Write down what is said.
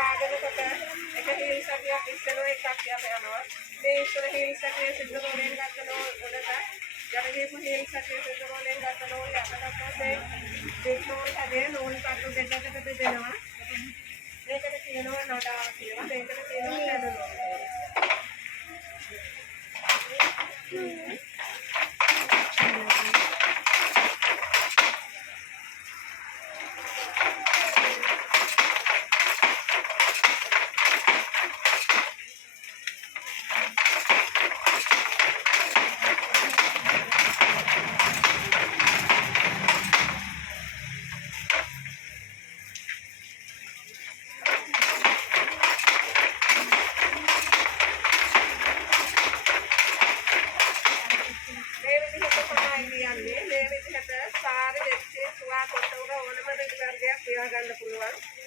කාගෙනකොට එක හීල් සතියක් ඉස්සෙල්ලා එකක් යට යනවා. මේ ඉස්සර හීල් සතිය සිද්ධ රෝලෙන් ගත්ත නෝල් උඩට යට ගිහපු හීල් සතිය සිද්ධ රෝලෙන් ගත්ත නෝල් යටට පස්සේ බිග් නෝල් හැදේ නෝල් පට්ටු දෙකකට බෙදෙනවා. මේකට කියනවා නඩාව කියලා. මේකට කියනවා නැද නෝල් කියලා. මේ විදිහට සාරි වෙච්ච සුවා කොට උර ඕනම දෙයක් තියාගන්න පුළුවන්.